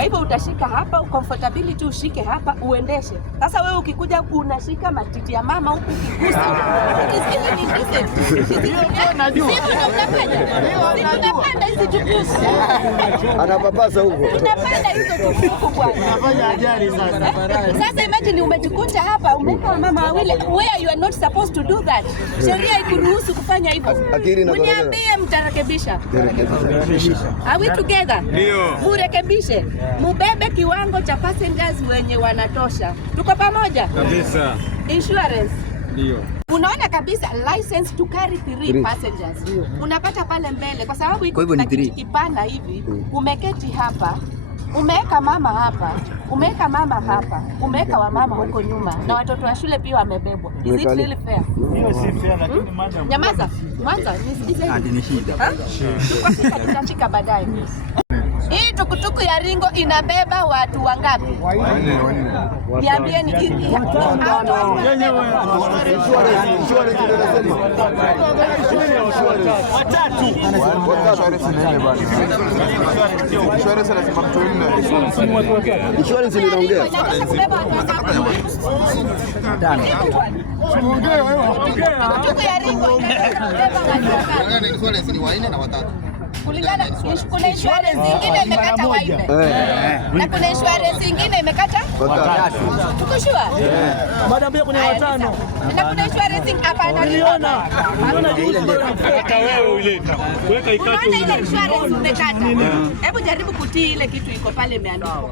Kwa hivyo utashika hapa, comfortability ushike hapa uendeshe. Sasa wewe ukikuja unashika matiti ya mama huku ukigusa. Tunapanda hizi tukufu. Anapapasa huko. Tunapanda hizo tukufu bwana. Unafanya ajali sasa. Sasa imagine umejikuta hapa umeka mama wawili where you are not supposed to do that. Sheria ikuruhusu kufanya hivyo. Uniambie mtarekebisha. Are we together? Ndio. Murekebishe. Mubebe kiwango cha passengers wenye wanatosha. Tuko pamoja? Kabisa. Insurance. Ndio. Unaona kabisa license to carry 3 passengers. Unapata pale mbele kwa sababu iko na kipana hivi, umeketi hapa. Umeweka mama hapa, umeweka mama hapa, umeweka wamama huko nyuma na watoto wa shule pia wamebebwa. Is it really fair? Hiyo si fair lakini madam. Nyamaza, mwanzo nisikize. Ni shida. Tutafika baadaye. Hii tukutuku ya Ringo inabeba watu wangapi? 4. Niambieni Insurance inaongea. Tukutuku ya Ringo inabeba insurance ni 4 na 3. kulingana, kuna insurance nyingine imekata 4 na kuna insurance nyingine imekata 3. Tuko sure? Madam pia kuna 5. Na kuna insurance hapana. Niliona Wewe uleta. Weka ikate ile insurance imekata. Hebu jaribu kutii ile kitu iko pale imeandikwa.